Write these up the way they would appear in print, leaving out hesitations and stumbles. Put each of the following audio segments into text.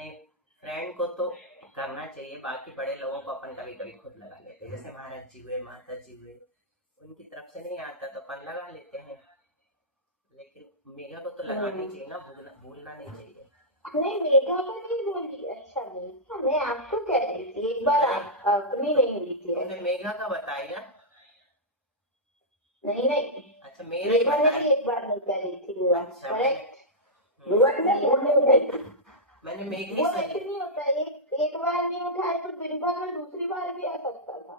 अपने फ्रेंड को तो करना चाहिए, बाकी बड़े लोगों को अपन कभी कभी खुद लगा लेते हैं। जैसे महाराज जी हुए, माता जी हुए, उनकी तरफ से नहीं आता तो अपन लगा लेते हैं। लेकिन मेघा को तो लगाना ही चाहिए ना, भूलना नहीं चाहिए। नहीं, मेघा को नहीं बोली। अच्छा नहीं, मैं आपको कह रही थी, एक बार आप अपनी नहीं ली थी। तुमने मेघा का बताया? नहीं नहीं, अच्छा, मेरा ही बताया। एक बार नहीं करी थी बुआ। अच्छा, करेक्ट। बुआ ने मैंने मेघा वो ऐसे नहीं होता, एक बार नहीं उठाए तो दिन भर में दूसरी बार भी आ सकता था।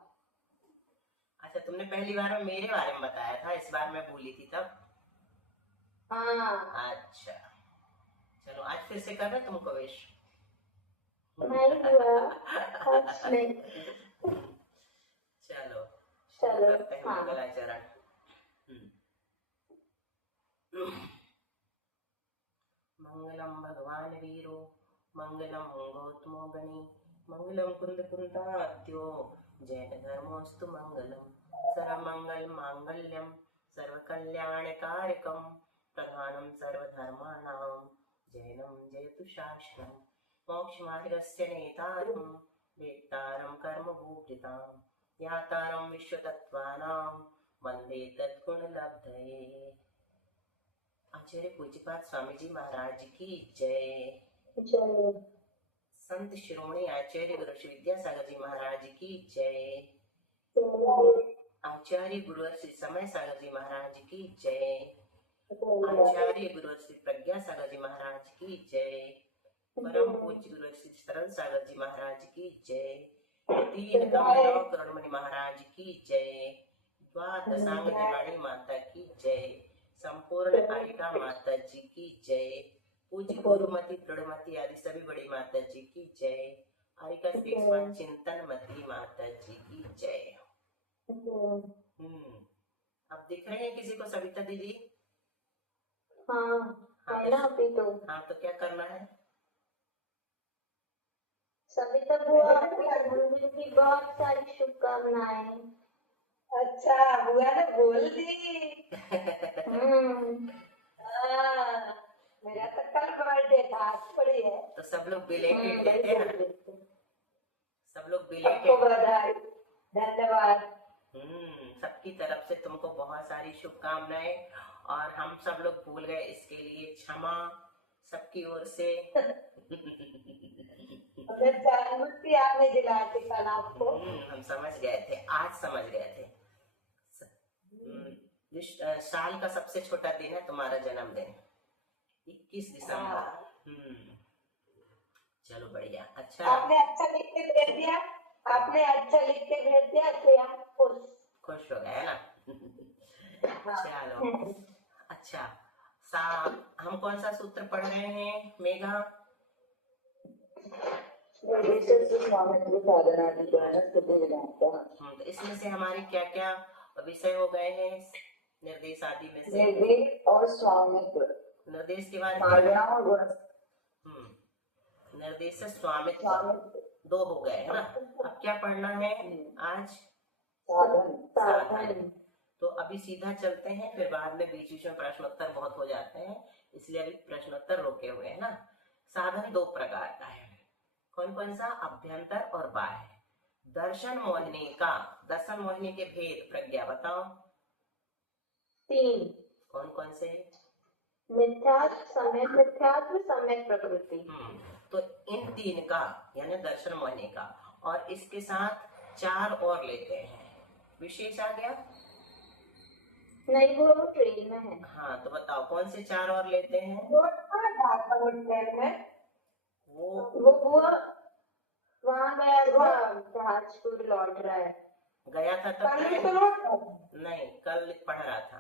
अच्छा, तुमने पहली बार में मेरे बारे में बताया था, इस बार मैं भूली थी तब। हाँ। अच्छा, चलो आज फिर से कर रहे तुमको विश। नहीं हुआ। नहीं। चलो चलो करते हैं मंगलाचरण। मंगलम भगवान वीरो, मंगलम गौतमो गणी, मंगलम कुंद कुंदात्यो, जैन धर्मोस्तु मंगलम, सर्वमंगल मांगल्यम, सर्वकल्याणकारकम, प्रधानम सर्वधर्माणां, जैनम जयतु शास्त्रम, मोक्षमार्गस्य नेतारं, वेत्तारं कर्मभूषितां, यातारं विश्वतत्त्वानां, वन्दे तत्गुणलब्धये। आचार्य पूज्यपाद स्वामी जी महाराज की जय। संत शिरोमणि आचार्य गुरु श्री विद्यासागर जी महाराज की जय। आचार्य गुरु श्री समय सागर जी महाराज की जय। आचार्य गुरु श्री प्रज्ञा सागर जी महाराज की जय। परम पूज्य गुरु श्री सरल सागर जी महाराज की जय। तीन कमलों करुणमणि महाराज की जय। द्वादशांग रानी माता की जय। संपूर्ण आरिका माता जी की जय। पूज्य गुरुमती प्रणमती आदि सभी बड़ी माता जी की जय। आरिका चिंतन मती माता जी की जय। अब दिख रहे हैं किसी को सविता दीदी? हाँ ना अभी तो। हाँ, तो क्या करना है? सविता बुआ आपके जन्मदिन की बहुत सारी शुभकामनाएं। अच्छा, बुआ ने बोल दी। मेरा तो कल बर्थडे था, आज पड़ी है। तो सब लोग बिलेटेड देते हैं ना, सब लोग बिलेटेड। सबको बधाई, धन्यवाद। सबकी तरफ से तुमको बहुत सारी शुभकामनाएं, और हम सब लोग भूल गए, इसके लिए क्षमा सबकी ओर से। जानबूझ आपने दिलाया थी कल आपको। हम समझ गए थे, आज समझ गए थे। साल का सबसे छोटा दिन है तुम्हारा जन्मदिन, 21 दिसंबर। चलो बढ़िया। अच्छा, आपने अच्छा लिख के भेज दिया, आपने अच्छा लिख के भेज दिया तो आप खुश हो गए ना। चलो अच्छा, हम कौन सा सूत्र पढ़ रहे हैं मेघा? तो इसमें से हमारे क्या क्या विषय हो गए हैं? निर्देश आदि में से निर्देश और स्वामित्व। निर्देश के बाद निर्देश स्वामित्व दो हो गए है ना। अब क्या पढ़ना है आज? साधन। तो अभी सीधा चलते हैं, फिर बाद में बीच बीच में प्रश्नोत्तर बहुत हो जाते हैं, इसलिए अभी प्रश्नोत्तर रोके हुए हैं ना। साधन दो प्रकार का है, कौन कौन सा? अभ्यंतर और बाह्य। दर्शन मोहिनी के भेद प्रज्ञा बताओ। 3। कौन कौन से? मिथ्यात्व, सम्यक प्रकृति। तो इन 3 का यानी दर्शन मोहिनी का, और इसके साथ 4 और लेते हैं। विशेष आ गया? नहीं, वो ट्रेन में है। हाँ, तो बताओ कौन से 4 और लेते हैं? वो वहाँ गया था, जहाजपुर लौट रहा है। गया था तब? नहीं, कल पढ़ रहा था।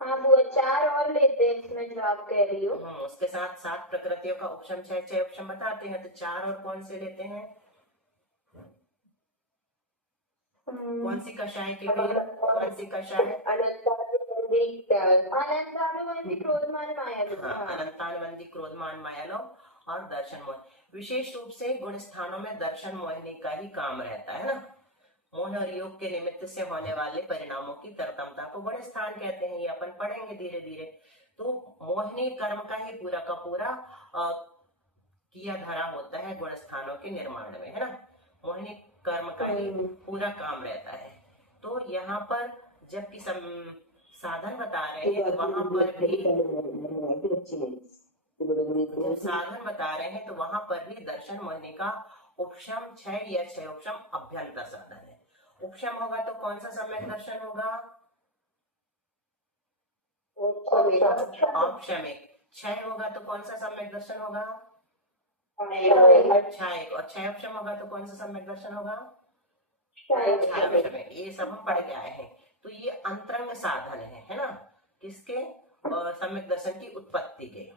हाँ, वो 4 और लेते हैं इसमें जो आप कह रही हो। उसके साथ 7 प्रकृतियों का उपशम 6 उपशम बताते हैं, तो 4 और कौन से लेते हैं? कौन सी कषाय के भेद? कौन सी कषाय? अनंतानुबंधी क्रोधमान मायालो और दर्शन मोहिनी। विशेष रूप से गुण स्थानों में दर्शन मोहिनी का ही काम रहता है ना। मोह और योग के निमित्त से होने वाले परिणामों की तरतमता को गुण स्थान कहते हैं। ये अपन पढ़ेंगे धीरे धीरे। तो मोहिनी कर्म का ही पूरा का पूरा किया धरा होता है गुण स्थानों के निर्माण में, है ना। मोहिनी कर्म का ही पूरा काम रहता है। तो यहाँ पर जबकि साधन बता रहे हैं तो वहां पर भी जब साधन बता रहे हैं तो वहां पर भी दर्शन मोहिनी का उपशम क्षय या क्षय उपशम अभ्यंतर साधन है। उपशम होगा तो कौन सा सम्यक दर्शन होगा? औपशमिक। क्षय होगा तो कौन सा सम्यक दर्शन होगा? क्षय। और क्षय उपशम होगा तो कौन सा सम्यक दर्शन होगा? क्षय। ये सब हम पढ़ के आए हैं। तो ये अंतरंग साधन है ना, किसके? सम्यक दर्शन की उत्पत्ति के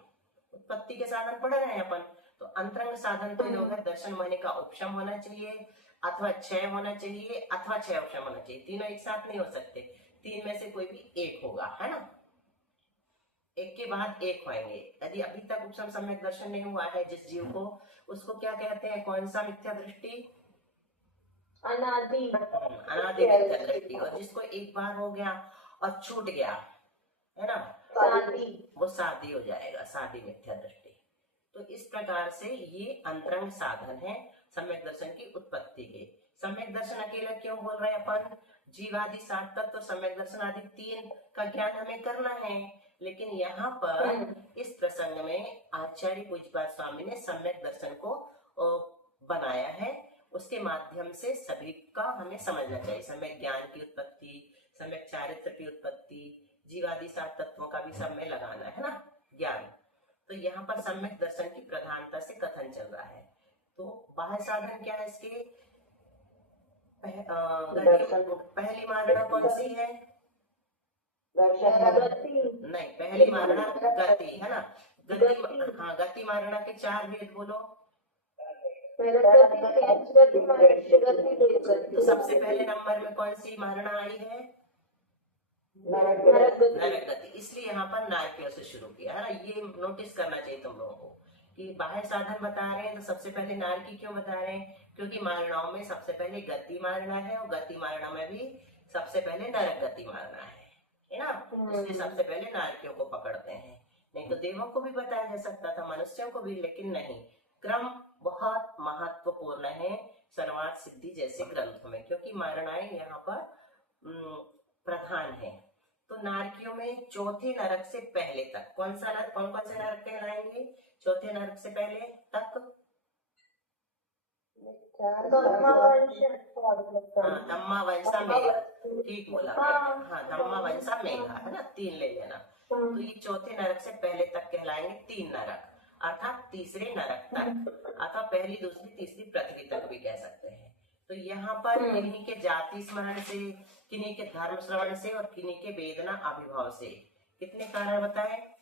साधन पढ़ रहे हैं अपन। तो अंतरंग साधन तो ये होगा दर्शन मोहिनी का उपशम होना चाहिए, अथवा क्षय होना चाहिए, अथवा क्षय उपशम होना चाहिए। तीनों एक साथ नहीं हो सकते, तीन में से कोई भी एक होगा, है ना। एक के बाद एक होंगे। यदि अभी तक उपशम सम्यक दर्शन नहीं हुआ है जिस जीव को, उसको क्या कहते हैं? कौन सा मिथ्या दृष्टि? अनादि मिथ्या दृष्टि। और जिसको एक बार हो गया और छूट गया, है ना, वो सादी हो जाएगा, सादी मिथ्या दृष्टि। तो इस प्रकार से ये अंतरंग साधन है सम्यक दर्शन की उत्पत्ति के। सम्यक दर्शन अकेला क्यों बोल रहे हैं अपन? जीवादि सात तत्व सम्यक दर्शन आदि तीन का ज्ञान हमें करना है। लेकिन यहाँ पर इस प्रसंग में आचार्य पूज्यपाद स्वामी ने सम्यक दर्शन को बनाया है। उसके माध्यम से सभी का हमें समझना चाहिए। सम्यक ज्ञान की उत्पत्ति, सम्यक चारित्र की उत्पत्ति, जीवादि सात तत्वों का भी सब में लगाना है ना ज्ञान। तो यहाँ पर सम्यक दर्शन की प्रधानता से कथन चल रहा है। तो बाह्य साधन क्या है इसके? पहली मारणा कौन सी है? नहीं, पहली मारणा गति है ना। गति, हाँ, गति मारणा के चार भेद बोलो। तो सबसे पहले नंबर में कौन सी मारणा आई है? नरक गति। इसलिए यहाँ पर नारकियों से शुरू किया है ना। ये नोटिस करना चाहिए तुम लोगों को कि बाह्य साधन बता रहे हैं तो सबसे पहले नारकी क्यों बता रहे हैं? क्योंकि मारणाओं में सबसे पहले गति मारणा है और गति मारणा में भी सबसे पहले नरक गति मारणा है ना। इसलिए सबसे पहले नारकियों को पकड़ते हैं। नहीं तो देवों को भी बताया जा सकता था, मनुष्यों को भी, लेकिन नहीं। क्रम बहुत महत्वपूर्ण है सर्वार्थ सिद्धि जैसे ग्रंथों में, क्योंकि मारणाएं यहाँ पर प्रधान है। तो नारकियों में चौथे नरक से पहले तक कौन सा नरक, कौन कौन से नरक कहलाएंगे? चौथे नरक से पहले तक धम्मा वंशा मेघा, ठीक बोला। हाँ, धम्मा वंशा मेघा, है ना, तीन ले लेना। तो ये चौथे नरक से पहले तक कहलाएंगे तीन नरक, अर्थात तीसरे नरक तक, अथवा पहली दूसरी तीसरी पृथ्वी तक भी कह सकते हैं। तो यहाँ पर किन्हीं के जाति स्मरण से, किन्हीं के धर्म श्रवण से और किन्हीं के वेदना अभिभाव से, कितने कारण बताए?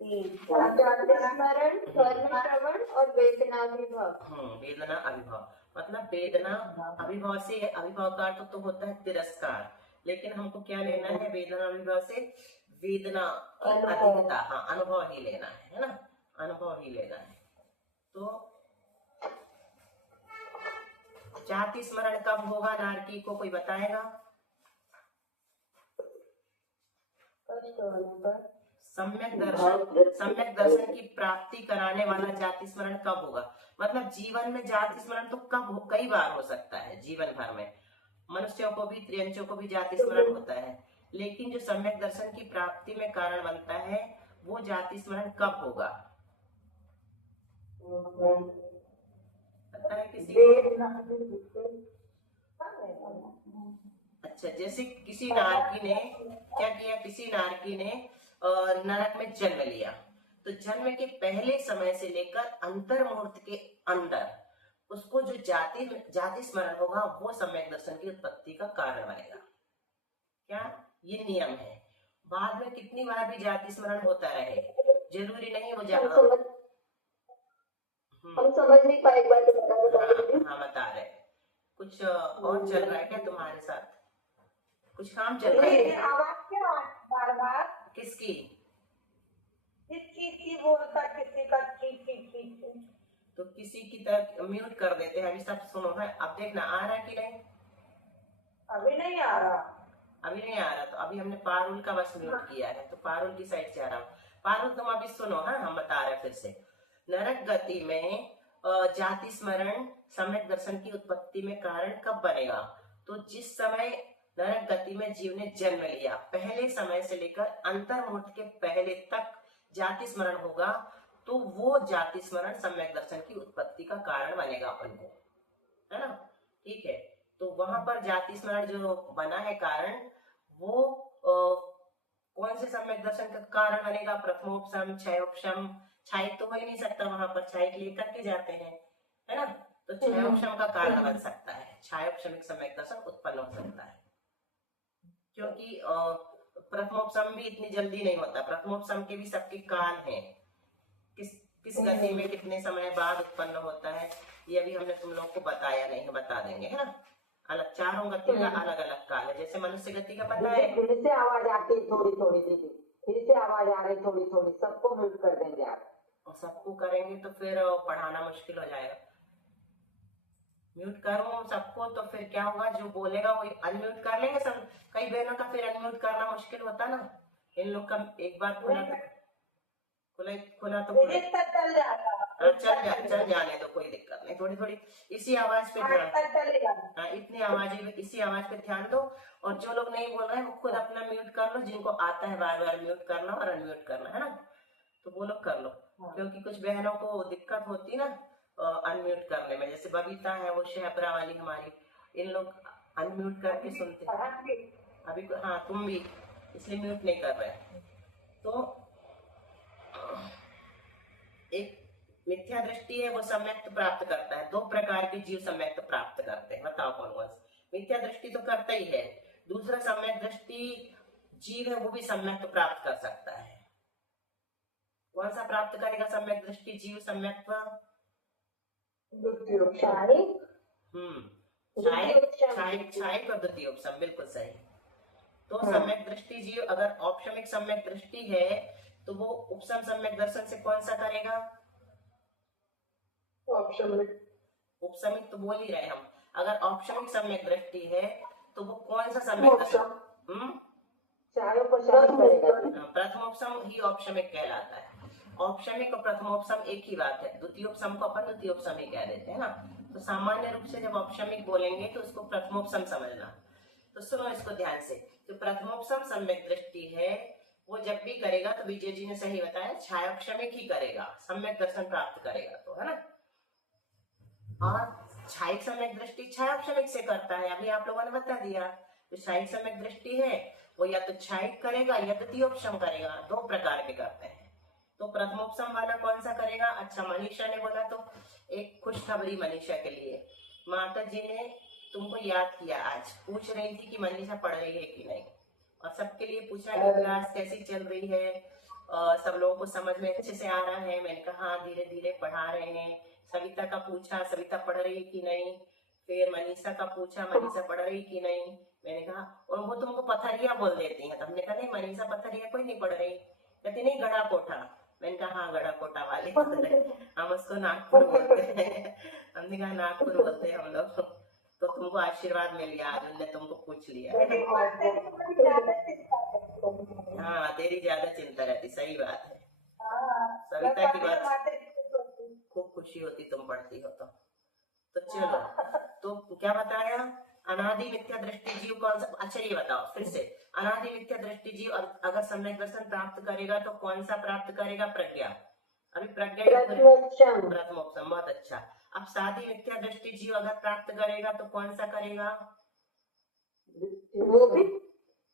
जाति स्मरण, धर्म श्रवण और वेदना अभिभाव। वेदना अभिभाव मतलब वेदना अभिभाव से, अभिभाव का अर्थ तो होता है तिरस्कार, लेकिन हमको क्या लेना है? वेदना अभिभाव से वेदना की अधिकता, हाँ, अनुभव ही लेना है ना, अनुभव ही लेना है। तो जाति स्मरण कब होगा नारकी को, कोई बताएगा? सम्यक दर्शन की प्राप्ति कराने वाला जाति स्मरण कब होगा? मतलब जीवन में जाति स्मरण तो कब, कई बार हो सकता है जीवन भर में। मनुष्यों को भी, त्रियंचों को भी जाति स्मरण होता है, लेकिन जो सम्यक दर्शन की प्राप्ति में कारण बनता है वो जाति स्मरण कब होगा? पता है किसी को? अच्छा, जैसे किसी नारकी ने क्या किया? किसी नारकी ने नरक में जन्म लिया, तो जन्म के पहले समय से लेकर अंतर मुहूर्त के अंदर उसको जो जाति स्मरण होगा वो सम्यक दर्शन की उत्पत्ति का कारण बनेगा। क्या ये नियम है? बाद में कितनी बार भी जाति स्मरण होता रहे, जरूरी नहीं वो हम समझ नहीं पाए। हाँ, बता रहे। कुछ और चल रहा है क्या तुम्हारे साथ? कुछ काम चल रहा है? आवाज क्या बार बार? किसकी? किस चीज की बोलता? किसी का? तो किसी की तरफ म्यूट कर देते हैं। अभी सब सुनो है, अब देखना आ रहा है कि नहीं। अभी नहीं आ रहा। अभी नहीं आ रहा, तो अभी हमने पारुल का बस म्यूट किया है, तो पारुल की साइड से आ रहा हूँ। पारुल तुम अभी सुनो, है हम बता रहे हैं फिर से। नरक गति में जाति स्मरण सम्यक दर्शन की उत्पत्ति में कारण कब बनेगा? तो जिस समय नरक गति में जीव ने जन्म लिया, पहले समय से लेकर अंतर मुहूर्त के पहले तक जाति स्मरण होगा, तो वो जाति स्मरण सम्यक दर्शन की उत्पत्ति का कारण बनेगा अपन को, है ना। ठीक है, तो वहां पर जाति स्मरण जो बना है कारण, वो कौन से सम्यक दर्शन का कारण बनेगा? प्रथमोपसम, क्षयोपशम। क्षय तो हो ही नहीं सकता, वहां पर क्षय लेकर के जाते हैं, है ना। तो क्षयोपशम का कारण बन सकता है, क्षयोपशमिक सम्यक दर्शन उत्पन्न हो सकता है, क्योंकि प्रथमोपसम भी इतनी जल्दी नहीं होता। प्रथमोपसम के भी सबके काल हैं, किस गति में कितने समय बाद उत्पन्न होता है, ये अभी हमने तुम लोग को बताया नहीं है, बता देंगे, है ना। अलग चारों गति का अलग अलग काल है। जैसे मनुष्य गति का पता है। फिर से आवाज आती है थोड़ी थोड़ी दीदी, फिर से आवाज आ रही थोड़ी थोड़ी, सबको म्यूट कर देंगे आप। और सबको करेंगे तो फिर पढ़ाना मुश्किल हो जाएगा। म्यूट करूं सबको तो फिर क्या होगा, जो बोलेगा वो अनम्यूट कर लेंगे सब। कई बहनों का फिर अनम्यूट करना मुश्किल होता ना। इन लोग का एक बार खुला तो दीदी तक चल जाता। चल जाने दो, कोई दिक्कत नहीं। थोड़ी थोड़ी इसी आवाज पे ध्यान, तक चलेगा। हाँ इतनी आवाज, इसी आवाज पे ध्यान दो। और जो लोग नहीं बोल रहे हैं वो खुद अपना म्यूट कर लो, जिनको आता है बार बार म्यूट करना और अनम्यूट करना, है ना, तो वो लोग कर लो। क्योंकि कुछ बहनों को दिक्कत होती ना अनम्यूट करने में, जैसे बबीता है वो शहबरा वाली हमारी, इन लोग अनम्यूट करके सुनते। अभी हाँ तुम भी, इसलिए म्यूट नहीं कर रहे। तो एक मिथ्या दृष्टि है, वो सम्यक्त प्राप्त करता है। दो प्रकार के जीव सम्यक्त प्राप्त करते हैं, बताओ कौन कौन से? मिथ्या दृष्टि तो करता ही है, दूसरा सम्यक दृष्टि जीव है वो भी सम्यक्त प्राप्त कर सकता है। कौन सा प्राप्त करेगा सम्यक दृष्टि जीव? सम्यक्त्व क्षायिक और द्वितीयोपसम, बिल्कुल सही। तो सम्यक दृष्टि जीव अगर औपशमिक सम्यक दृष्टि है तो वो उपसम सम्यक दर्शन से कौन सा करेगा? उपसमिक तो बोल ही रहे हम। अगर औपशमिक सम्यक दृष्टि है तो वो कौन सा सम्यक दर्शन? प्रथमोपसम ही औपशमिक कहलाता है। औपशमिक और प्रथमोपसम एक ही बात है। द्वितीयोपसम को अपन द्वितीयोपसम ही कह देते हैं ना। तो सामान्य रूप से जब औपशमिक बोलेंगे तो उसको प्रथमोपसम समझना। तो सुनो इसको ध्यान से, जो प्रथमोपसम सम्यक दृष्टि है वो जब भी करेगा तो विजय जी ने सही बताया, क्षयोपशमिक ही करेगा, सम्यक दर्शन प्राप्त करेगा, तो है ना। और क्षायिक सम्यक दृष्टि क्षयोपशमिक से करता है, अभी आप लोगों ने बता दिया। जो क्षायिक सम्यक दृष्टि है वो या तो क्षायिक करेगा या द्वितीयोपशम करेगा, दो प्रकार के करते हैं। तो प्रथमोपसम वाला कौन सा करेगा? अच्छा, मनीषा ने बोला, तो एक खुशखबरी मनीषा के लिए। माता जी ने तुमको याद किया, आज पूछ रही थी कि मनीषा पढ़ रही है कि नहीं, और सबके लिए पूछा कि क्लास कैसी चल रही है, सब लोगों को समझ में अच्छे से आ रहा है। मैंने कहा हाँ धीरे धीरे पढ़ा रहे हैं। सविता का पूछा, सविता पढ़ रही कि नहीं। फिर मनीषा का पूछा, मनीषा पढ़ रही कि नहीं। मैंने कहा, और वो तुमको पथरिया बोल देती है। तो हमने कहा नहीं मनीषा पथरिया कोई नहीं पढ़ रही। कहती नहीं गढ़ा कोठा। मैंने कहा हाँ गढ़ा कोटा वाले हम उसको नागपुर बोलते हैं। हमने कहा नागपुर बोलते हैं हम लोग। तो तुमको आशीर्वाद मिल गया, आज उनने तुमको पूछ लिया। हाँ तेरी ज्यादा चिंता रहती, सही बात है। सविता की बात खूब खुशी होती तुम पढ़ती हो तो चलो। तो क्या बताया? अनादि मिथ्या दृष्टि जीव कौन सा? अच्छा ये बताओ फिर से, अनादि मिथ्या दृष्टि जीव अगर सम्यक दर्शन प्राप्त करेगा तो कौन सा प्राप्त करेगा? प्रज्ञा। अभी प्रज्ञा प्रथमोपसम, बहुत अच्छा। अब सादी मिथ्या दृष्टि जीव अगर प्राप्त करेगा तो कौन सा करेगा? वो भी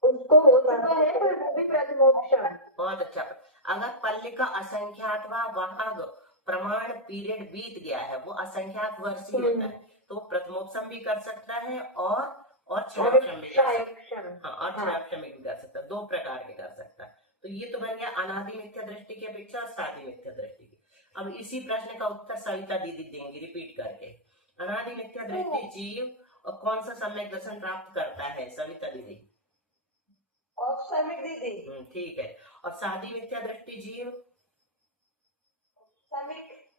उसको हो चुका है पर वो भी प्रथमोपसम। बहुत अच्छा। अगर पल्ले का असंख्यातवा वाहक प्रमाण पीरियड बीत गया है, वो असंख्यात वर्ष ही होता है, तो प्रथमोपसम भी कर सकता है और क्षयोपशम भी कर सकता है। हाँ, और क्षयोपशम भी कर सकता है, दो प्रकार के कर सकता है। तो ये तो बन गया अनादि मिथ्या दृष्टि की अपेक्षा और सादी मिथ्या दृष्टि की। अब इसी प्रश्न का उत्तर सविता दीदी देंगी रिपीट करके। अनादि मिथ्या दृष्टि जीव और कौन सा सम्यक दर्शन प्राप्त करता है? सविता दीदी। औपशमिक दीदी। ठीक है। और सादी मिथ्या दृष्टि जीव?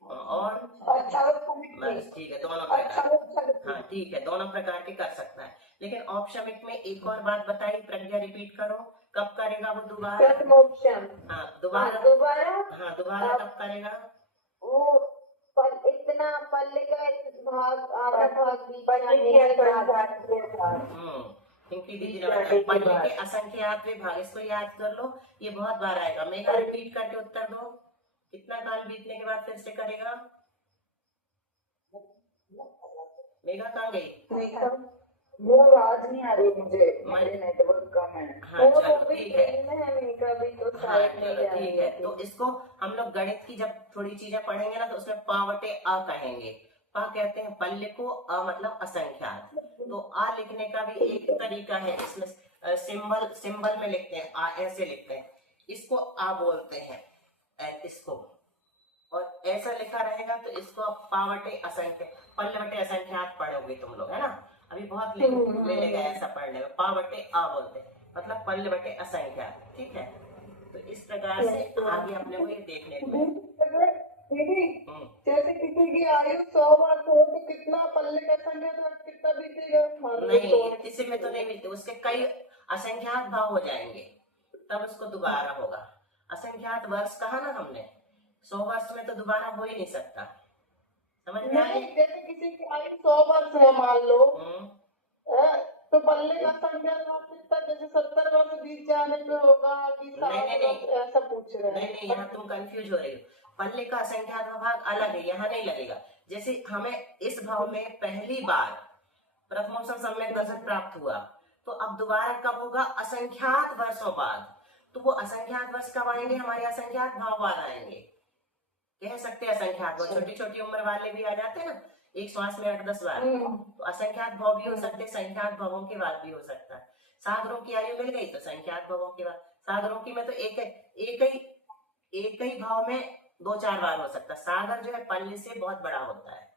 और अच्छा बस ठीक है, दोनों अच्छा प्रकार। हाँ ठीक है, दोनों प्रकार के कर सकता है। लेकिन औपशमिक में एक और बात बताई प्रज्ञा, रिपीट करो, कब करेगा वो दोबारा? प्रथमोपशम। हाँ हाँ, दोबारा। दोबारा हाँ दोबारा अब कब करेगा? वो इतना पल्ले का एक भाग, आधा भाग बीच में पल्ले आने की के बाद। क्योंकि दीदी ने बताया पल्ले के असंख्यातवें भाग, इसको याद कर लो, ये बहुत बार आएगा। मेघा रिपीट करके उत्तर दो, कितना काल बीतने के बाद फिर से करेगा? मेघा कहाँ गई? वो आवाज नहीं आ रही मुझे, मेरे नेटवर्क कम है। हाँ वो चलो भी ठीक है। ट्रेन में है मेघा भी, तो हाँ शायद नहीं चलो जा रही ठीक है, है। तो इसको हम लोग गणित की जब थोड़ी चीजें पढ़ेंगे ना, तो उसमें पावटे अ कहेंगे। पा कहते हैं पल्ले को, अ मतलब असंख्यात। तो आ लिखने का भी एक तरीका है, इसमें सिंबल सिंबल में लिखते हैं, आ ऐसे लिखते हैं, इसको आ बोलते हैं, इसको। और ऐसा लिखा रहेगा तो इसको आप पावटे असंख्य, पल्ले बटे असंख्यात पढ़ोगे तुम लोग, है ना? अभी बहुत मिलेगा ऐसा पढ़ने में। पावटे आ बोलते हैं, मतलब पल्ले बटे असंख्यात, ठीक है? तो इस प्रकार से आगे अपने को ये देखने को मिलेगा। दीदी, जैसे किसी की आयु 100 वर्ष हो तो कितना पल्ले का संख्या तो कितना बीतेगा? नहीं, इसी में तो नहीं मिलते, उसके कई असंख्यात भाव हो जाएंगे, तब उसको दोबारा होगा। असंख्यात वर्ष कहा ना हमने, 100 वर्ष में तो दोबारा हो ही नहीं सकता, समझ में आई? नहीं, जैसे किसी की आयु 100 वर्ष है मान लो, तो पल्ले का संख्या तो कितना, जैसे 70 वर्ष बीत जाने पे होगा कि 60 वर्ष, ऐसा पूछ रहे हैं। नहीं, यहाँ तुम कंफ्यूज हो रही हो। पल्ले का असंख्यात भाग अलग है, यहाँ नहीं लगेगा। जैसे हमें इस भाव में पहली बार प्रथमोपसम सम्यक दर्शन प्राप्त हुआ, तो अब दोबारा कब होगा? असंख्यात वर्षों बाद। तो वो असंख्यात वर्ष कब आएंगे? हमारे असंख्यात भाव बाद आएंगे, कह सकते हैं असंख्यात भाव। छोटी छोटी उम्र वाले भी आ जाते हैं ना, एक श्वास में 8-10 बार, तो असंख्यात भाव भी हो सकते हैं, संख्यात भावों के बाद भी हो सकता है। सागरों की आयु मिल गई तो संख्यात भावों के बाद। सागरों की में तो एक ही भाव में 2-4 बार हो सकता है। सागर जो है पल्ले से बहुत बड़ा होता है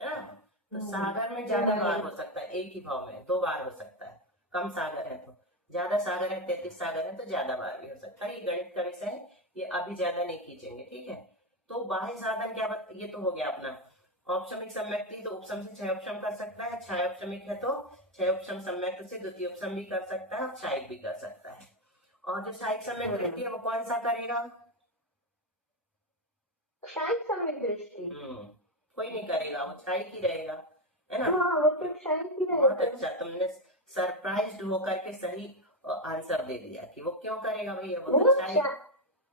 ना? तो सागर में ज्यादा बार हो सकता है, एक ही भाव में 2 बार हो सकता है। कम सागर है तो, ज्यादा सागर है 33 सागर है तो ज्यादा बार भी हो सकता है। ये गणित का विषय है, ये अभी ज्यादा नहीं खींचेंगे, ठीक है? तो बाह्य साधन क्या ये तो हो गया अपना। औपशमिक सम्यक्त थी तो उपसम से क्षय उपशम कर सकता है, क्षय उपशमिक है तो क्षय उपशम सम्यक्त से द्वितीय उपसम भी कर सकता है और क्षयिक भी कर सकता है। और जो क्षयिक सम्यक्त रहती है वो कौन सा करेगा? क्षयिक सम्यक दृष्टि। कोई नहीं करेगा, वो क्षयिक ही रहेगा, है ना? हाँ, वो तो क्षयिक ही रहेगा। बहुत अच्छा, तुमने सरप्राइज्ड होकर के सही आंसर दे दिया कि वो क्यों करेगा भैया, वो तो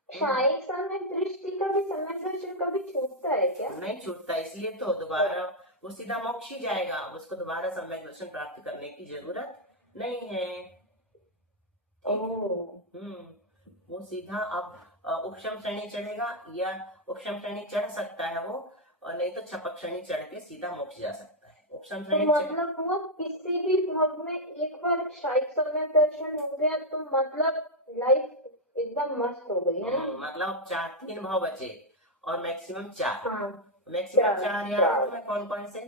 क्षयिक सम्यक दृष्टि का भी सम्यक दर्शन कभी छूटता है क्या? नहीं छूटता, इसलिए तो दोबारा वो सीधा मोक्ष ही जाएगा, उसको दोबारा सम्यक दर्शन प्राप्त करने की जरूरत नहीं है। वो सीधा अब उपशम श्रेणी चढ़ेगा, या उपशम श्रेणी चढ़ सकता है वो, और नहीं तो छपक श्रेणी चढ़ के सीधा मोक्ष जा सकता है। उपशम श्रेणी मतलब वो किसी भी भाव में एक बार क्षयिक सम्यक दर्शन हो गया तो मतलब लाइफ एकदम मस्त हो गई, है ना? मतलब 3 भाव बचे और मैक्सिमम 4। हाँ, मैक्सिमम 4 याद तुम्हें कौन कौन से?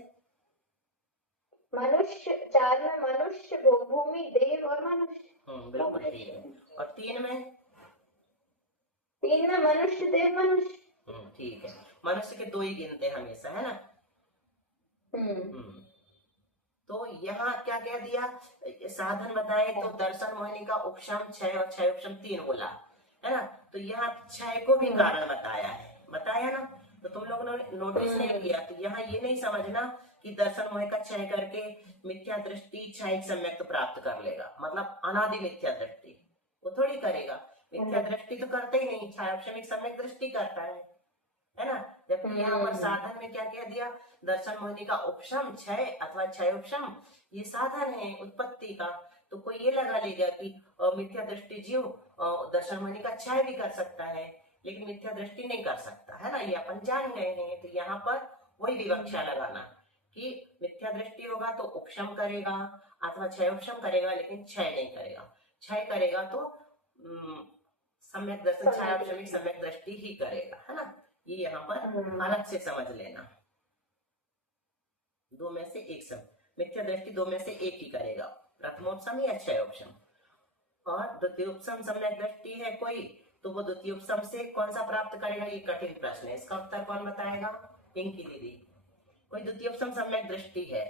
मनुष्य, 4 में मनुष्य, भूमि, देव और मनुष्य। बिल्कुल ठीक है। और 3 में? 3 में मनुष्य, देव, मनुष्य। ठीक है, मनुष्य के 2 ही गिनते हमेशा, है ना? तो यहाँ क्या कह दिया, साधन बताए तो दर्शन मोहिनी का उपशम, क्षय और क्षय उपशम 3 बोला, है ना? तो यहाँ क्षय को भी कारण बताया ना? तो तुम लोगों ने नोटिस नहीं किया, तो यहाँ ये नहीं समझना कि दर्शन मोह का क्षय करके मिथ्या दृष्टि क्षयिक सम्यक तो प्राप्त कर लेगा, मतलब अनादि मिथ्या दृष्टि वो थोड़ी करेगा। मिथ्या दृष्टि तो करते ही नहीं, क्षय सम्यक दृष्टि करता है ना? जबकि यहाँ पर साधन में क्या कह दिया, दर्शन मोहिनी का उपशम, क्षय अथवा क्षय उपशम ये साधन है उत्पत्ति का। तो कोई ये लगा लेगा कि मिथ्या दृष्टि जीव दर्शन मोहिनी का क्षय भी कर सकता है, लेकिन मिथ्या दृष्टि नहीं कर सकता, है ना? ये अपन जान गए हैं। तो यहाँ पर वही विवक्षा लगाना कि मिथ्या दृष्टि होगा तो उपशम करेगा अथवा क्षय उपशम करेगा, लेकिन क्षय नहीं करेगा। क्षय करेगा तो सम्यक दर्शन क्षय उपशमिक सम्यक दृष्टि ही करेगा, है ना? ये यहाँ पर अलग से समझ लेना। 2 में से एक सम मिथ्या दृष्टि 2 में से एक ही करेगा, प्रथमोपशम या क्षयोपशम। और द्वितीयोपशम सम्यक दृष्टि है कोई तो वो द्वितीय उपसम से कौन सा प्राप्त करेगा, ये कठिन प्रश्न है। इसका उत्तर कौन बताएगा, पिंकी दीदी। कोई द्वितीय उपसम सम्यक दृष्टि है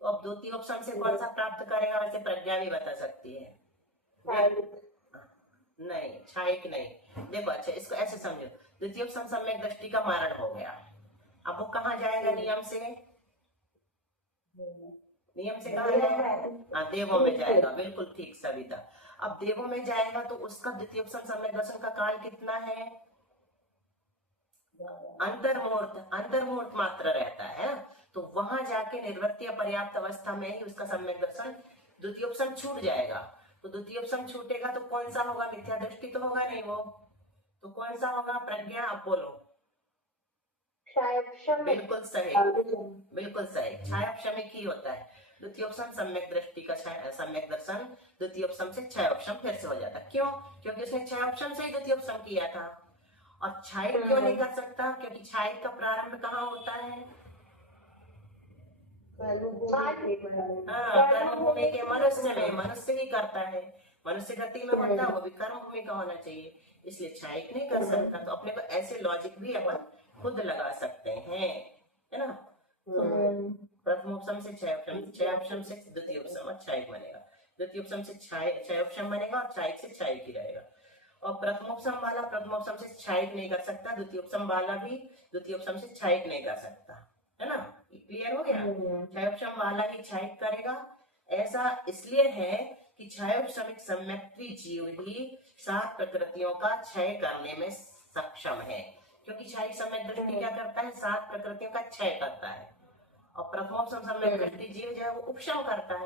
तो अब द्वितीय उपसम से कौन सा प्राप्त करेगा, वैसे प्रज्ञा भी बता सकती है। नहीं, छायक नहीं। देखो अच्छा, इसको ऐसे समझो, द्वितीय उपसम सम्यक दृष्टि का मारण हो गया, अब वो कहाँ जाएगा नियम से, नियम से कहाँ जाएगा, हाँ देवों में जाएगा, बिल्कुल ठीक सविता। अब देवों में जाएगा तो उसका द्वितीय उपसम सम्यक दर्शन का काल कितना है, अंतर्मुहूर्त मात्र रहता है ना, तो वहां जाके निर्वृत्तीय पर्याप्त अवस्था में ही उसका सम्यक दर्शन द्वितीय उपसम छूट जाएगा। तो द्वितीय उपसम छूटेगा तो कौन सा होगा, मिथ्या दृष्टि तो होगा नहीं वो, तो कौन सा होगा प्रज्ञा, आप बोलो। बिल्कुल सही, बिल्कुल सही, छायापशमिक ही होता है। द्वितीय उपसम सम्यक दृष्टि का सम्यक दर्शन द्वितीय उपसम से छायोपशम फिर से हो जाता है। क्यों, क्योंकि उसने छायोपशम से ही द्वितीय उपसम किया था। और छायक क्यों नहीं कर सकता, क्योंकि छायक का प्रारंभ कहाँ होता है, कर्मभूमि के मनुष्य में, मनुष्य ही करता है, मनुष्य गति में होता है, वो भी कर्मभूमि का होना चाहिए, इसलिए छायक नहीं कर सकता। तो अपने को ऐसे लॉजिक भी अपन खुद लगा सकते हैं, है ना। प्रथम उपसम से छायोपशम से द्वितीय उपसम और छायक बनेगा, द्वितीय उपसम से छायोपशम बनेगा और छायक से छायक ही रहेगा। और प्रथमोपसम वाला प्रथम उपसम से छायक नहीं कर सकता, द्वितीय उपसम वाला भी द्वितीय उपसम से छायक नहीं कर सकता, है ना, क्लियर हो गया। छायोपशम वाला ही छायक करेगा, ऐसा इसलिए है कि छायोपशमिक सम्यक्त्वी जीव ही 7 प्रकृतियों का क्षय करने में सक्षम है, क्योंकि छायक सम्यक दृष्टि क्या करता है, 7 प्रकृतियों का क्षय करता है, और प्रथमोपसम सम्यक दृष्टि जीव जो है वो उपशम करता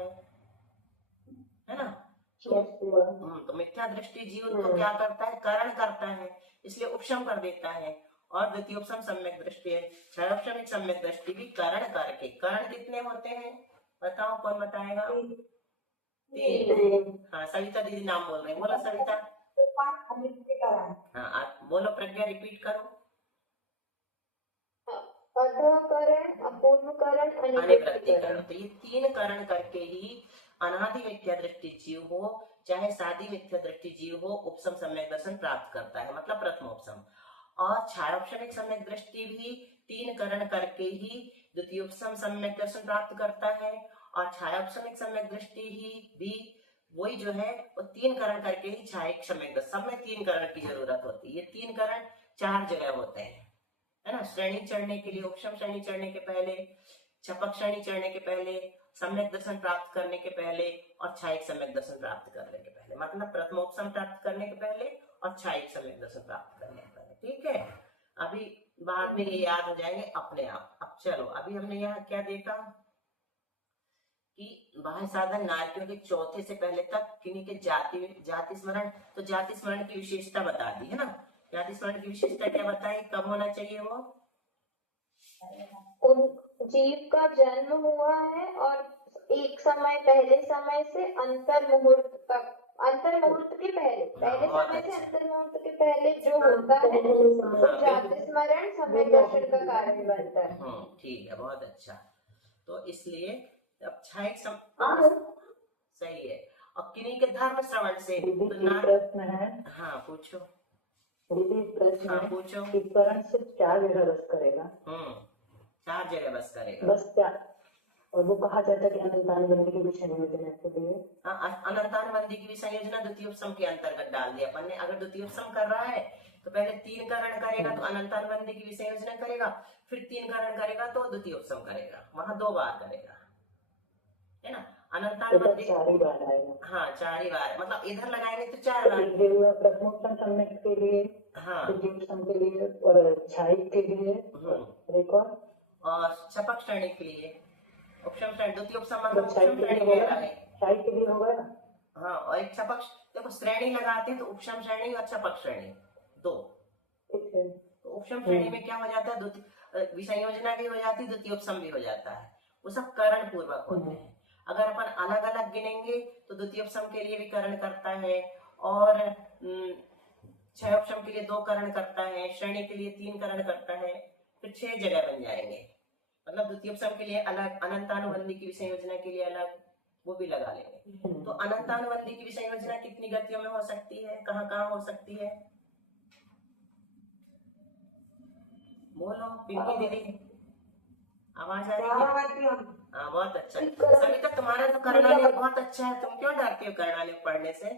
है ना। तो मिथ्या दृष्टि जीव को क्या करता है, करण करता है, इसलिए उपशम कर देता है। और द्वितीय उपसम सम्यक दृष्टि है, छायोपशमिक सम्यक दृष्टि भी करण करके, करण कितने होते हैं बताओ, कौन बताएगा, 3। हाँ सविता दीदी नाम बोल रहे हैं, बोलो सविता। हाँ आप बोलो, प्रज्ञा रिपीट करो। अधःकरण, अपूर्वकरण, अनिवृत्तिकरण। तो ये 3 करण करके ही अनादि मिथ्या दृष्टि जीव हो चाहे सादी मिथ्या दृष्टि जीव हो उपसम सम्यक दर्शन प्राप्त करता है, मतलब प्रथमोपसम। और छायोपशमिक सम्यक दृष्टि भी 3 करण करके ही द्वितीय उपसम सम्यक दर्शन प्राप्त करता है, और छायोपशमिक सम्यक दृष्टि ही भी वही जो है वो 3 करण करके ही छायक सम्यक दर्शन, सब में 3 करण की जरूरत होती है। ये 3 करण 4 जगह होते हैं, है ना, श्रेणी चढ़ने के लिए, उपशम श्रेणी चढ़ने के पहले, छपक श्रेणी चढ़ने के पहले, सम्यक दर्शन प्राप्त करने के पहले, और छायक सम्यक दर्शन प्राप्त करने के पहले, मतलब प्रथमोपसम प्राप्त करने के पहले और छायक सम्यक दर्शन प्राप्त करने के पहले, ठीक है। अभी बाद में ये याद हो जाएंगे अपने आप। अब चलो, अभी हमने यहाँ क्या देखा कि बाह्य साधन नारकियों के चौथे से पहले तक किन्हीं के जाति स्मरण, तो जाति स्मरण की विशेषता बता दी है ना। जाति स्मरण की विशेषता क्या बताएं, कब होना चाहिए वो, उन जीव का जन्म हुआ है और एक समय पहले समय से अंतर मुहूर्त तक, अंतर मुहूर्त के पहले समय से अंतर मुहूर्त के पहले जो होता है वो जाति स्मरण समय दर्शन का कारण बनता है। ठीक है, बहुत अच्छा। तो इसलिए अब छायक सही है। और किन्हीं के धर्म श्रवण से प्रश्न है, हाँ पूछो दीदी प्रश्न हाँ है पूछो। कि करण सिर्फ 4 जगह बस करेगा, 4 जगह बस करेगा, बस क्या, और वो कहा जाता है कि अनंतानुबंधी की विषय योजना के लिए, अनंतानुबंधी की विषय योजना द्वितीय उपसम के अंतर्गत डाल दिया अपन ने। अगर द्वितीय उपसम कर रहा है तो पहले 3 करण करेगा तो अनंतानुबंधी की विषय योजना करेगा, फिर 3 करण करेगा तो द्वितीय उपसम करेगा, वहां 2 बार करेगा, है ना। अनंतानुबंधी 4 ही बार आएगा, हाँ 4 ही बार, मतलब इधर लगाएंगे तो 4 बार, प्रथमोपसम सम्यक के लिए, हाँ द्वितीय उपसम के लिए और छायक के लिए, और छपक श्रेणी के लिए, उपशम श्रेणी, द्वितीय उपसम मतलब छायक उपशम के श्रेणी लिए कहलाए, छायक के लिए होगा ना। हाँ, और एक छपक, देखो श्रेणी लगाते हैं तो उपशम श्रेणी और छपक श्रेणी 2। ठीक है, तो उपशम श्रेणी में क्या हो जाता है, द्वितीय विषय योजना भी हो जाती है, द्वितीय उपसम भी हो जाता है, वो सब करण पूर्वक होते हैं। अगर अपन अलग अलग गिनेंगे तो द्वितीय उपसम के लिए भी करण करता है, और छायोपशम के लिए 2 करण करता है, श्रेणी के लिए 3 करण करता है, फिर 6 जगह बन जाएंगे। मतलब द्वितीय उपसम के लिए अलग, अनंतानुबंधी की विषय योजना के लिए अलग, वो भी लगा लेंगे। तो अनंतानुबंधी की विषय योजना कितनी गतियों में हो सकती है, कहाँ कहाँ हो सकती है, बोलो पिंकी दीदी, आवाज आ रही गाना है? गाती हूँ। हाँ बहुत अच्छा। सविता तुम्हारा तो कर्णालय बहुत अच्छा है, तुम क्यों डरती हो कर्णालय पढ़ने से?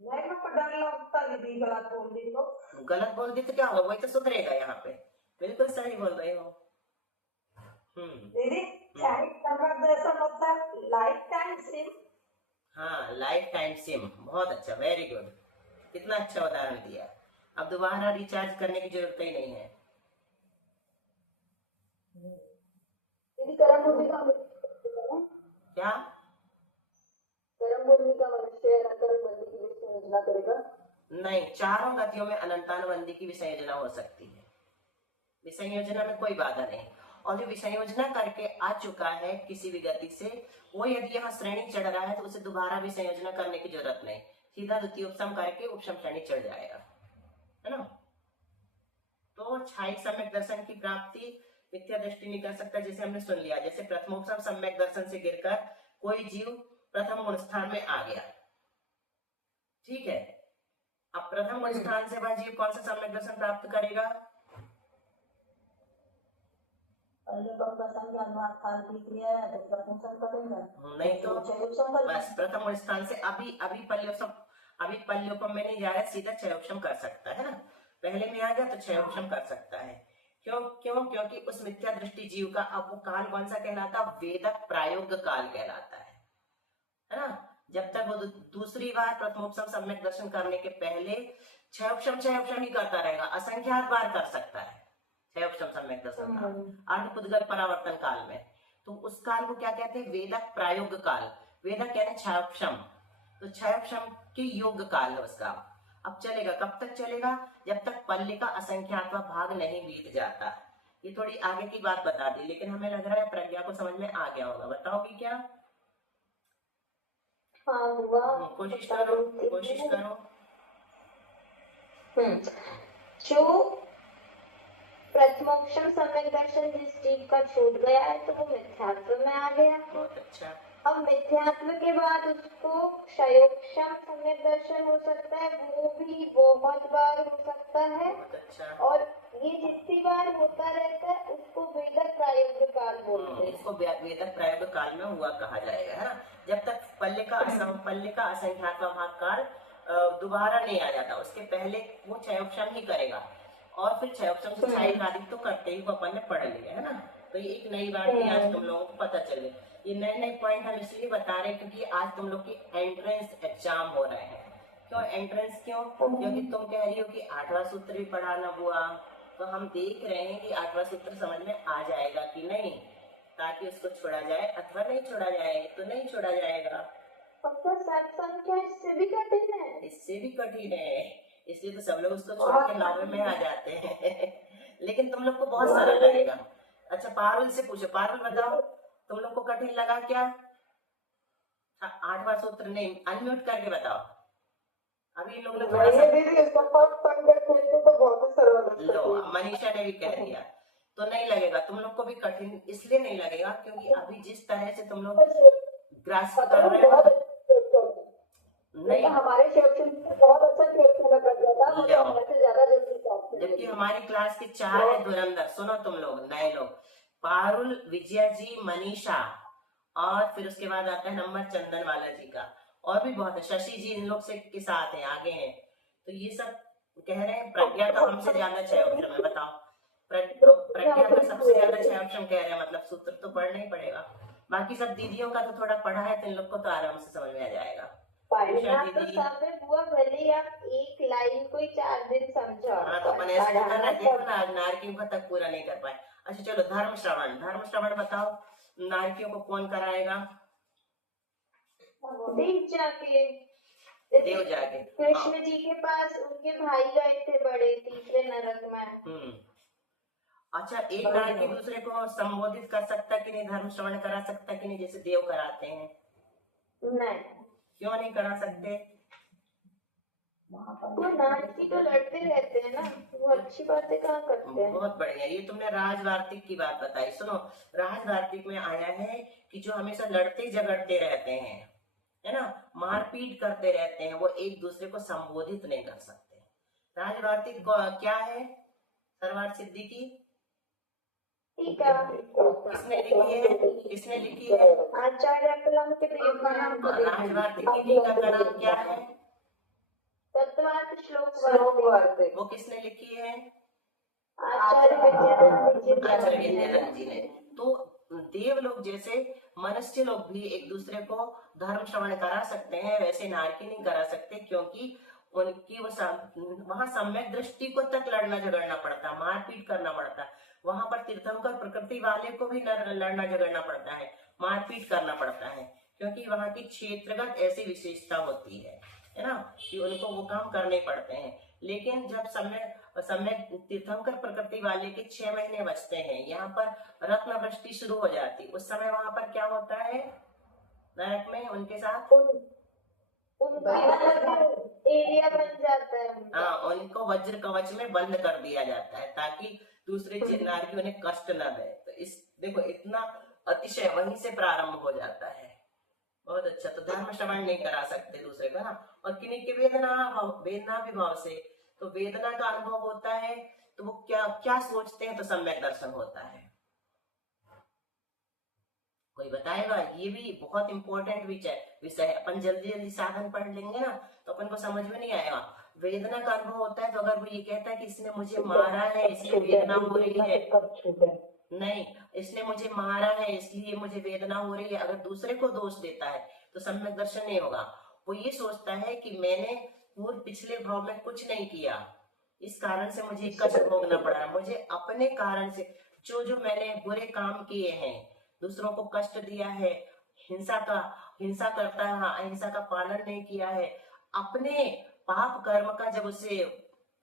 मेरे को डर लगता है दीदी, गलत बोल दी तो। गलत बोल दी तो क्या होगा, वही तो सुधरेगा यहाँ पे। बिल्कुल सही बोल रहे हो। दीदी शाहिद नंबर दर्शन होता है लाइफ टाइम सिम। हाँ लाइफ टाइम सिम, बहुत अच्छा, वेरी गुड। कितना अच्छा उदाहरण दिया। अब दोबारा रिचार्ज करने की जरूरत ही नहीं है। दीदी करम भूमि का क्या? करम भूमि का मनुष्य अनंतरंग बंदी की विषय योजना करेगा। नहीं, चारों गतियों में अनंतानुबंधी की विषय योजना हो सकती है, विषय योजना में कोई बाधा नहीं। और जो विषय योजना करके आ चुका है किसी भी गति से, वो यदि यहाँ श्रेणी चढ़ रहा है तो उसे दोबारा विषय योजना करने की जरूरत नहीं, सीधा द्वितीय उपसम करके उपसम श्रेणी चढ़ जाएगा, है ना। तो छाई सम्यक दर्शन की प्राप्ति मिथ्या दृष्टि नहीं कर सकता, जैसे हमने सुन लिया। जैसे प्रथमोपसम सम्यक दर्शन से गिरकर कोई जीव प्रथम गुण स्थान में आ गया, ठीक है। अब प्रथम गुण स्थान से वह जीव कौन सा सम्यक दर्शन प्राप्त करेगा? पहले कम का संख्या अनुवाद काल की क्रिया है तो प्रथम सम करेंगे, नहीं तो चौसम करेंगे। बस प्रथम गुण स्थान से अभी पल्योपम में नहीं जा रहा है, सीधा क्षयोपम कर सकता है ना। पहले में आ गया तो क्षयोपम कर सकता है। क्योंकि उस मिथ्या दृष्टि जीव का अब वो काल कौन सा कहलाता? वेदक प्रायोग काल कहलाता है ना। जब तक वो दूसरी बार प्रथमोपसम सम्यक दर्शन करने के पहले क्षयोपम ही करता रहेगा, असंख्यात बार कर सकता है क्षयोपम सम्यक दर्शन का अर्धपुद्गल परावर्तन काल में। तो उस काल को क्या कहते हैं? वेदक प्रायोग काल। वेदक यानी क्षयोपम, तो क्षयोपम के योग काल है उसका। अब चलेगा, कब तक चलेगा? जब तक पल्ले का असंख्यात्वा भाग नहीं बीत जाता। ये थोड़ी आगे की बात बता दी, लेकिन हमें लग रहा है प्रज्ञा को समझ में आ गया होगा। बताओगी क्या? हाँ हुआ। कोशिश करो। जो प्रथमोपसम सम्यक दर्शन जिस जीव का छूट गया है तो वो मिथ्यात्व में आ गया। बहुत अच्छा। अब मिथ्यात्व के बाद उसको क्षयोपम सम्यक दर्शन हो सकता है, वो भी बहुत बार हो सकता है। बहुत अच्छा। और ये जितनी बार होता रहता है उसको वेदक प्रायोग काल बोलते हैं। इसको वेदक प्रायोग काल में हुआ कहा जाएगा, है ना। जब तक पल्ले का असंख्यात्वा भाग काल दोबारा नहीं आ जाता, उसके पहले वो क्षयोपम ही करेगा। और फिर क्षयोपम से क्षय आदि तो करते ही वो अपन ने पढ़ लिया, है ना। तो ये एक नई बात भी आज तुम लोगों को पता चले। ये नए पॉइंट हम इसलिए बता रहे हैं क्योंकि आज तुम लोग की एंट्रेंस एग्जाम हो रहे हैं। क्यों एंट्रेंस? क्योंकि तुम कह रही हो कि 8वां सूत्र भी पढ़ाना हुआ, तो हम देख रहे हैं कि 8वां सूत्र समझ में आ जाएगा कि नहीं, ताकि उसको छोड़ा जाए अथवा नहीं छोड़ा जाए। तो नहीं छोड़ा जाएगा। सात संख्या इससे भी कठिन है। इससे भी कठिन है, इसलिए तो सब लोग उसको छोड़ के 9वें में आ जाते हैं। लेकिन तुम लोग को बहुत सरल लगेगा। अच्छा पारुल से पूछो, पारुल बताओ तुम लोग को कठिन लगा क्या? 8वां सूत्र नहीं, अनम्यूट करके बताओ। अभी इन लोगों ने थोड़ा सा दीदी तो बहुत ही सरल लो, मनीषा ने भी कह दिया तो नहीं लगेगा। तुम लोग को भी कठिन इसलिए नहीं लगेगा क्योंकि अभी जिस तरह से तुम लोग ग्रास्प कर रहे हो नहीं, हमारे बहुत अच्छा जबकि हमारी क्लास के 4 है धुरंधर। सुनो तुम लोग नए लोग, पारुल, विजया जी, मनीषा, और फिर उसके बाद आता है नंबर चंदन वाला जी का, और भी बहुत है, शशि जी इन लोग से के साथ हैं, आगे हैं। तो ये सब कह रहे हैं प्रज्ञा का हमसे ज्यादा क्षयोपम है। बताओ प्रज्ञा का सबसे ज्यादा क्षयोपम कह रहे हैं, मतलब सूत्र तो पढ़ना ही पड़ेगा। बाकी सब दीदियों का तो थोड़ा पढ़ा है तो इन लोग को तो आराम से समझ में आ जाएगा। तो सब में बुआ भले आप एक लाइन को ही 4 दिन समझो। हाँ तो अपन ऐसे करना, देखो ना आज नारकियों का तक पूरा नहीं कर पाए। अच्छा चलो धर्म श्रवण बताओ, नारकियों को कौन कराएगा? देव जाके कृष्ण जी के पास उनके भाई गए थे बड़े तीसरे नरक में। अच्छा एक नारकी दूसरे को संबोधित कर सकता कि नहीं, धर्म श्रवण करा सकता कि नहीं, जैसे देव कराते हैं? नहीं। क्यों नहीं करा सकते? वो नारकी तो लड़ते रहते हैं ना, वो अच्छी बातें कहाँ करते हैं। बहुत बढ़िया, ये तुमने राजवार्तिक की बात बताई। सुनो, राजवार्तिक में आया है कि जो हमेशा लड़ते झगड़ते रहते हैं, है ना, मारपीट करते रहते हैं, वो एक दूसरे को संबोधित नहीं कर सकते। राजवार्तिक क्या है? तरवार सिद्दीकी ठीक है। किसने लिखी है? किसने लिखी है? आचार्य कलंक देव। राजवार्तिकी टीका का नाम क्या है? तत्वार्थ श्लोक श्लोक वर्ते वो किसने लिखी है? आचार्य विद्यानंद आचार्य जी। विद्यानंद जी ने। तो देव लोग जैसे मनुष्य लोग भी एक दूसरे को धर्म श्रवण करा सकते हैं, वैसे नारकी नहीं करा सकते, क्योंकि उनकी वहां सम्यक दृष्टि को तक लड़ना झगड़ना पड़ता, मारपीट करना पड़ता। वहां पर तीर्थंकर प्रकृति वाले को भी लड़ना झगड़ना पड़ता है, मारपीट करना पड़ता है, क्योंकि वहां की क्षेत्रगत ऐसी विशेषता होती है ना, कि उनको वो काम करने पड़ते हैं। लेकिन जब सम्यक तीर्थंकर प्रकृति वाले के 6 महीने बचते हैं, यहाँ पर रत्न वृष्टि शुरू हो जाती, उस समय वहां पर क्या होता है नरक में उनके साथ? एरिया बन जाता है उनका। हाँ, उनको वज्र कवच में बंद कर दिया जाता है ताकि दूसरे जिन्नार की उन्हें कष्ट न दे। तो इस देखो इतना अतिशय वहीं से प्रारंभ हो जाता है। बहुत अच्छा। तो धर्म श्रवण नहीं करा सकते दूसरे का ना, और किन्हीं के वेदना विभाव से, तो वेदना का अनुभव होता है, तो वो क्या क्या सोचते हैं, तो सम्यक दर्शन होता है। कोई बताएगा? ये भी बहुत इंपॉर्टेंट विषय है। अपन जल्दी जल्दी साधन पढ़ लेंगे ना तो अपन को समझ में नहीं आएगा। वेदना का अनुभव होता है, तो अगर वो ये कहता है कि इसने मुझे मारा है इसलिए वेदना हो रही है, नहीं, इसने मुझे मारा है इसलिए मुझे वेदना हो रही है, अगर दूसरे को दोष देता है तो सम्यक दर्शन नहीं होगा। वो ये सोचता है कि मैंने पूर्व पिछले भाव में कुछ नहीं किया, इस कारण से मुझे कष्ट भोगना पड़ा, मुझे अपने कारण से जो मैंने बुरे काम किए हैं, दूसरों को कष्ट दिया है, हिंसा करता है, अहिंसा का पालन नहीं किया है, अपने पाप कर्म का जब उसे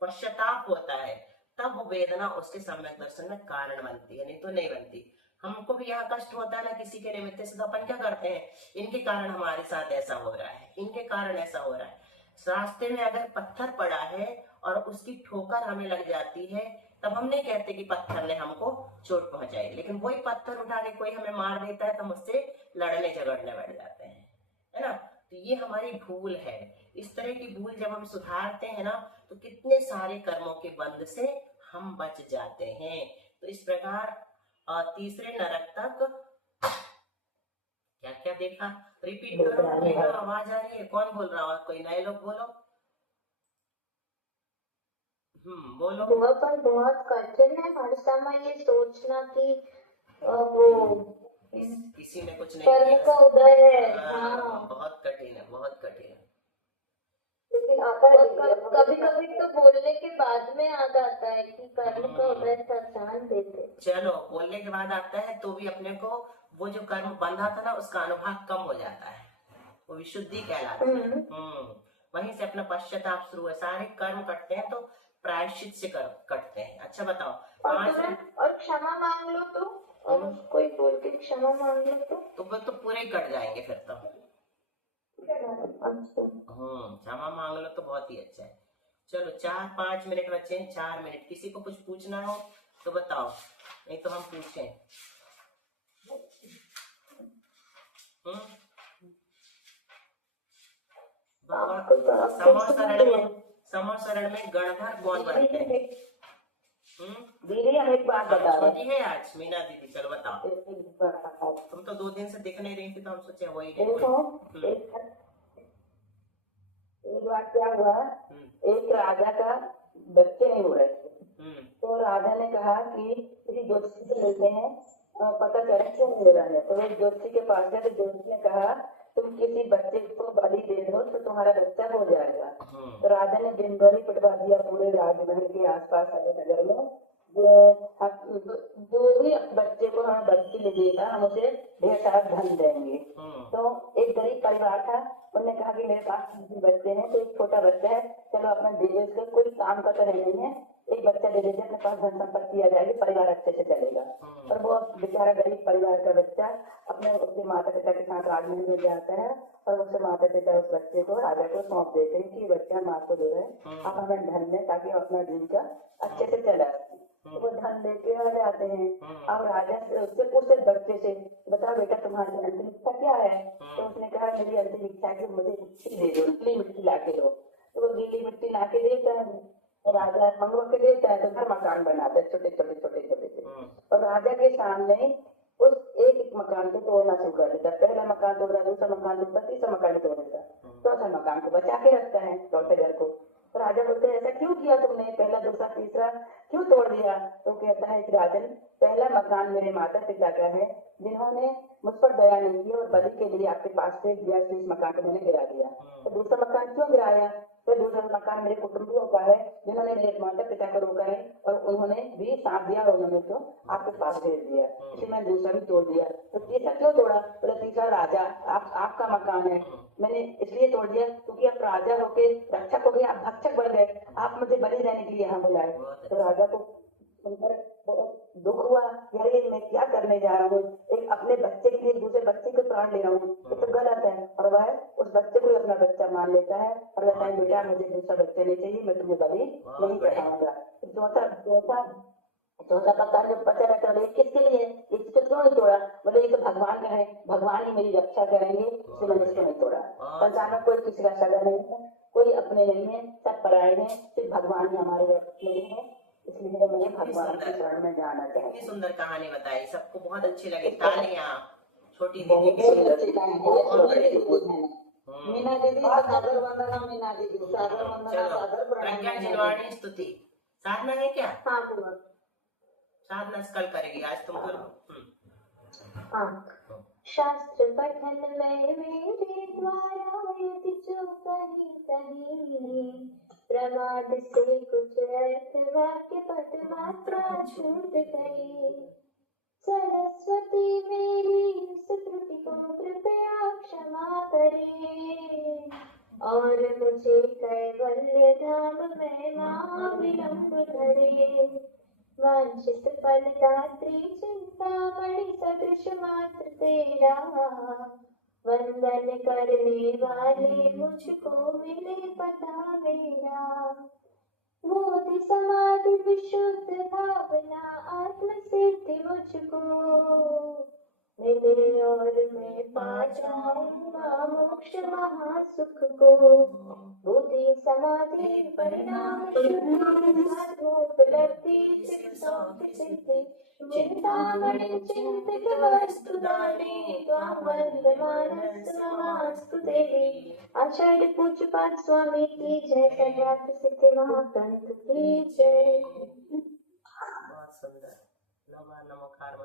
पश्चाताप होता है, तब वो वेदना उसके सम्यक दर्शन में कारण बनती है, नहीं तो नहीं बनती। हमको भी यहाँ कष्ट होता है ना किसी के निमित्त से, तो अपन क्या करते हैं, इनके कारण हमारे साथ ऐसा हो रहा है, इनके कारण ऐसा हो रहा है। रास्ते में अगर पत्थर पड़ा है और उसकी ठोकर हमें लग जाती है, तब हम नहीं कहते कि पत्थर ने हमको चोट पहुंचाई, लेकिन वही पत्थर उठा के कोई हमें मार देता है तो हम उससे लड़ने झगड़ने बैठ जाते हैं, है ना। तो ये हमारी भूल है। इस तरह की भूल जब हम सुधारते हैं ना, तो कितने सारे कर्मों के बंध से हम बच जाते हैं। तो इस प्रकार तीसरे नरक तक क्या क्या देखा, रिपीट करो। आवाज आ रही है? कौन बोल रहा है? कोई नए लोग बोलो। बोलो। हुआ पर बहुत कठिन है हर समय ये सोचना कि वो किसी ने कुछ नहीं कर्म किया, का उदय है। हाँ, बहुत कठिन है, बहुत कठिन है। लेकिन कभी कभी तो बोलने के बाद में याद आता है कि कर्म का उदय पहचान देते। चलो, बोलने के बाद आता है तो भी अपने को वो जो कर्म बंधा था ना उसका अनुभव कम हो जाता है, वो विशुद्धि कहलाती है। वहीं से अपना पश्चाताप शुरू है। सारे कर्म कटते हैं तो प्रायश्चित से कटते हैं। अच्छा बताओ। और क्षमा मांग लो तो, और कोई बोल के क्षमा मांग लो तो वो तो पूरे ही कट जाएंगे फिर तो। क्षमा मांग लो तो बहुत ही अच्छा है। चलो 4-5 मिनट बचे हैं, 4 मिनट। किसी को कुछ पूछना हो तो बताओ, नहीं तो हम पूछें। समोसरण में गणधर कौन बनते हैं? दीदी हम एक बात बता रहे छोटी है आज मीना दीदी, चलो बताओ। तुम तो 2 दिन से दिख नहीं रही थी, तो हम सोचे वही है। एक बार क्या हुआ, एक राजा का बच्चे नहीं हो रहे थे, तो राजा ने कहा कि किसी ज्योतिषी से मिलते हैं, पता चले क्यों नहीं हो रहा है। तो एक ज्योतिषी के पास गए, तो ज्योतिषी ने कहा तुम किसी बच्चे को बलि दे दो तो तुम्हारा बच्चा हो जाएगा। तो राजा ने दिन भर ही पिटवा दिया पूरे राजमहल के आसपास नगर में, जो भी बच्चे को हमें बच्ची मिलेगा हम उसे ढेर सारा धन देंगे। तो एक गरीब परिवार था, उन्होंने कहा कि मेरे पास 3 बच्चे हैं, तो एक छोटा बच्चा है, चलो अपना दे दो, उसका कोई काम का तो है नहीं है, एक बच्चा दे देते, अपने पास धन संपत्ति आ जाएगी, परिवार अच्छे से चलेगा। और वो बेचारा गरीब परिवार का बच्चा अपने उसके माता पिता के साथ राजमहल में जाता है, और उसके माता पिता उस बच्चे को राजा को सौंप देते हैं कि बच्चा माँ को दे रहे हैं, आप हमें धन दें ताकि अपना जीविका अच्छे से चला। तो वो धन लेके आ जाते हैं। अब राजा उससे पूछते बच्चे से, बताओ बेटा तुम्हारी अंतिम इच्छा क्या है? तो उसने कहा मेरी अंतिम इच्छा है कि मुझे मिट्टी दे दो, गीली मिट्टी ला के दो। तो वो गीली मिट्टी ला के देता है, राजा मंगवा के देता है तो घर मकान बनाता है, छोटे छोटे छोटे छोटे छोटे, और राजा के सामने उस एक एक मकान को तोड़ना शुरू कर देता है। पहला मकान तोड़ रहा, दूसरा मकान तोड़ता, तीसरा मकान तोड़ देता, चौथा मकान को बचा के रखता है, चौथे घर को। तो राजा बोलते हैं ऐसा क्यों किया तुमने, पहला दूसरा तीसरा क्यों तोड़ दिया? तो कहता है कि राजन, पहला मकान मेरे माता पिता का है जिन्होंने मुझ पर दया नहीं की और बलि के लिए आपके पास भेज दिया, तो इस मकान को मैंने गिरा दिया। तो दूसरा मकान क्यों गिराया? तो दूसरा मकान मेरे कुटुंबियों का है जिन्होंने मेरे माता पिता को रोका है और उन्होंने भी साथ दिया और उन्होंने तो आपके पास भेज दिया, इसलिए मैंने दूसरा भी तोड़ दिया। तो तीसरा क्यों तोड़ा? बोला तीसरा राजा आपका मकान है, मैंने इसलिए तोड़ दिया क्योंकि आप राजा होके रक्षक हो गए, आप भक्षक बन गए, आप मुझे बलि देने के लिए यहाँ बुलाए। तो राजा को सुनकर बहुत दुख हुआ, यार ये मैं क्या करने जा रहा हूँ, एक अपने बच्चे के लिए दूसरे बच्चे को प्राण ले रहा हूँ, ये तो गलत है। और वह उस बच्चे को अपना बच्चा मान लेता है और कहता है बेटा मुझे दूसरा बच्चा नहीं चाहिए, मैं तुम्हें बलि नहीं चढ़ाऊंगा। चौथा मकान जब बचा रहता है किसके लिए, इसको क्यों नहीं तोड़ा? बोले ये तो भगवान का है, भगवान ही मेरी रक्षा करेंगे, इसलिए मैंने इसको नहीं तोड़ा। संसार में कोई किसी का सगा नहीं है, कोई अपने नहीं है, सब पराये हैं, सिर्फ भगवान ही हमारे लिए है, इसलिए मैंने भगवान के शरण में जाना चाहिए। इतनी सुंदर कहानी बताई, सबको बहुत अच्छी लगी, तालियां छोटी दीदी बहुत की। अच्छी कहानी। मीना दीदी सागर वंदना, मीना दीदी सागर वंदना, चलो सागर प्रज्ञा प्रणाम। जिलवाणी स्तुति। साधना है क्या? हाँ पूरा। साधना कल करेगी, आज तुम करो। हाँ। शास्त्र पठन में मेरे द्वारा यदि जो कहीं कहीं प्रमाद से कुछ अर्थ वाक्य पद मात्रा छूट गई, सरस्वती मेरी उस त्रुटि को कृपया क्षमा करे और मुझे कैवल्य धाम में महाविलंब धरे। वांछित फलदात्री चिंतामणि सदृश मात्र तेरा, वंदन करने वाले मुझको मिले पता मेरा। मोदी समाधि विशुद्ध भावना आत्म सिद्धि मुझको मिले और मैं पा जाऊंगा मोक्ष महासुख को। बुद्धि समाधि परिणाम उपलब्धि सिद्धि चिंतामणि चिंतित वस्तुदाने त्वां वन्दमानस्तु नमस्तु देवी। आचार्य पूज्यपाद स्वामी की जय, सर्वार्थ सिद्धि महाग्रंथ की जय।